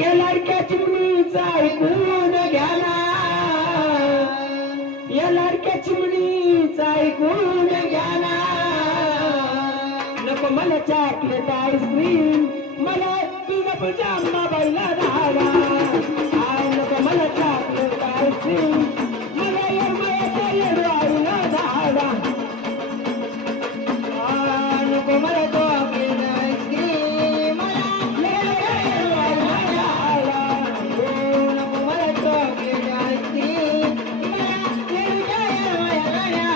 या लाडक्या चिमणीचा ऐकून घ्या ना, या लाडक्या चिमणीचा ऐकून घ्या ना. नको मला चॉकलेट आईस्क्रीम, मला पिनपच्या आंबाबाईला धाडा. आय नको मला चॉकलेट आईस्क्रीम, मला येरमायाच्या येडवाईला धाडा. नको मला चॉकलेट आईस्क्रीम, मला येरमायाच्या येडवाईला धाडा. नको मला चॉकलेट आईस्क्रीम, मला येरमायाच्या येडवाईला धाडा.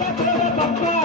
पप्पा पप्पा